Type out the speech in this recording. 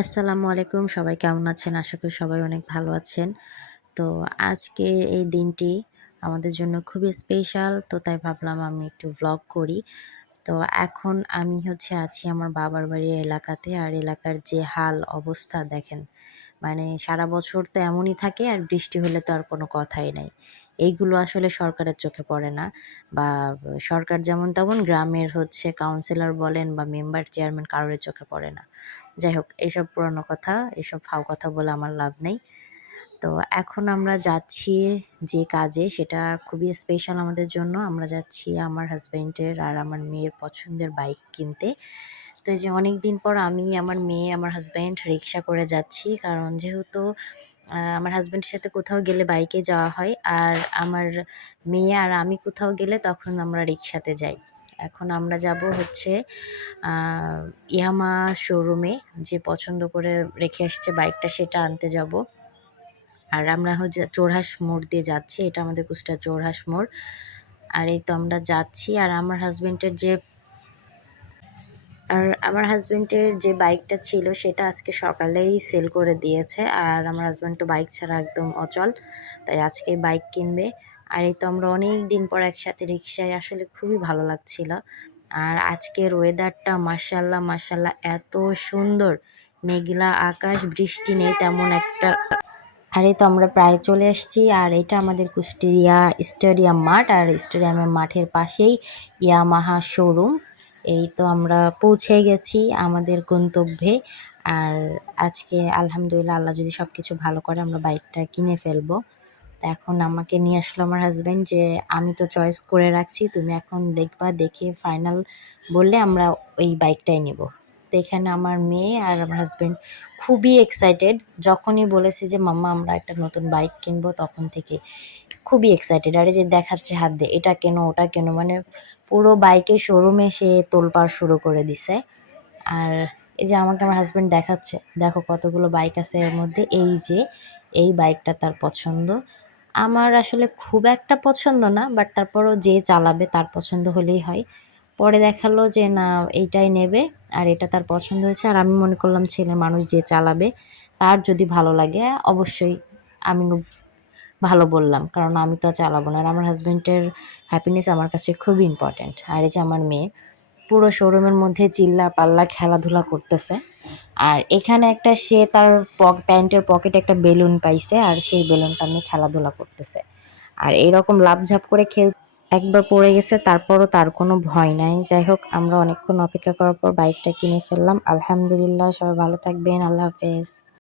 আসসালামু আলাইকুম। সবাই কেমন আছেন? আশা করি সবাই অনেক ভালো আছেন। তো আজকে এই দিনটি আমাদের জন্য খুবই স্পেশাল। তো তাই ভাবলাম আমি একটু ভ্লগ করি। তো এখন আমি আছি আমার বাবার বাড়ির এলাকাতে। আর এলাকার যে হাল অবস্থা দেখেন। মানে সারা বছর তো এমনই থাকে আর বৃষ্টি হলে তো আর কোনো কথাই নাই। এইগুলো আসলে সরকারের চোখে পড়ে না বা সরকার যেমন তেমন গ্রামের কাউন্সিলর বলেন বা মেম্বার চেয়ারম্যান কারোরই চোখে পড়ে না। যাই হোক এসব পুরানো কথা, এসব ফাও কথা বলে আমার লাভ নেই। তো এখন আমরা যাচ্ছি যে কাজে সেটা খুবই স্পেশাল আমাদের জন্য। আমরা যাচ্ছি আমার হাসব্যান্ডের আর আমার মেয়ের পছন্দের বাইক কিনতে। তো এই যে অনেকদিন পর আমি, আমার মেয়ে, আমার হাসব্যান্ড রিক্সা করে যাচ্ছি। কারণ যেহেতু আমার হাসব্যান্ডের সাথে কোথাও গেলে বাইকে যাওয়া হয়। আর আমার মেয়ে আর আমি কোথাও গেলে তখন আমরা রিক্সাতে যাই। এখন আমরা যাবো আ ইয়ামাহা শোরুমে, যে পছন্দ করে রেখে আসছে বাইকটা সেটা আনতে যাবো। আর আমরা চোরহাঁস মোড় দিয়ে যাচ্ছি। এটা আমাদের কুষ্টিয়ার চোরহাঁস মোড়। আর এই তো আমরা যাচ্ছি। আমার হাসব্যান্ডের যে বাইকটা ছিল সেটা আজকে সকালেই সেল করে দিয়েছে। আর আমার হাসব্যান্ড তো বাইক ছাড়া একদম অচল। তাই আজকে বাইক কিনবে। আর এই তো আমরা অনেকদিন পর একসাথে রিক্সায়, আসলে খুবই ভালো লাগছিল। আর আজকের ওয়েদারটা মাশাআল্লাহ, মাশাআল্লাহ এত সুন্দর। মেঘলা আকাশ, বৃষ্টি নেই তেমন একটা। আর এই তো আমরা প্রায় চলে আসছি। আর এটা আমাদের কুষ্টিয়া স্টেডিয়াম মাঠ। আর স্টেডিয়ামের মাঠের পাশেই ইয়ামাহা শোরুম। এই তো আমরা পৌঁছে গেছি আমাদের গন্তব্যে। আর আজকে আলহামদুলিল্লাহ, আল্লাহ যদি সবকিছু ভালো করে আমরা বাইকটা কিনে ফেলবো। তো এখন আমাকে নিয়ে আসলো আমার হাসব্যান্ড যে আমি তো চয়েস করে রাখছি, তুমি এখন দেখবা, দেখে ফাইনাল বললে আমরা ওই বাইকটাই নিব। তো এখানে আমার মেয়ে আর আমার হাসব্যান্ড খুবই এক্সাইটেড। যখনই বলেছি যে মাম্মা আমরা একটা নতুন বাইক কিনবো তখন থেকে খুবই এক্সাইটেড। আর এই যে দেখাচ্ছে হাত দিয়ে, এটা কেনো ওটা কেনো, মানে পুরো বাইকের শোরুমে সে তোলপাড় শুরু করে দিছে। আর এই যে আমাকে আমার হাসব্যান্ড দেখাচ্ছে, দেখো কতগুলো বাইক আছে এর মধ্যে, এই যে এই বাইকটা তার পছন্দ। আমার আসলে খুব একটা পছন্দ না, বাট তারপরও যে চালাবে তার পছন্দ হলেই হয়। পরে দেখালো যে না, এইটাই নেবে। আর এটা তার পছন্দ হয়েছে। আর আমি মনে করলাম ছেলে মানুষ, যে চালাবে তার যদি ভালো লাগে অবশ্যই আমি ভালো বললাম, কারণ আমি তো আর চালাবো না। আর আমার হাসব্যান্ডের হ্যাপিনেস আমার কাছে খুবই ইম্পর্ট্যান্ট। আর এই যে আমার মেয়ে পুরো শোরুমের মধ্যে চিল্লা পাল্লা খেলাধুলা করতেছে। আর এখানে একটা সে তার প্যান্টের পকেটে একটা বেলুন পাইছে, আর সেই বেলুনটা নিয়ে খেলাধুলা করতেছে। আর এইরকম লাফঝাপ করে একবার পড়ে গেছে, তারপরও তার কোনো ভয় নাই। যাই হোক আমরা অনেকক্ষণ অপেক্ষা করার পর বাইকটা কিনে ফেললাম। আলহামদুলিল্লাহ, সবাই ভালো থাকবেন। আল্লাহ হাফেজ।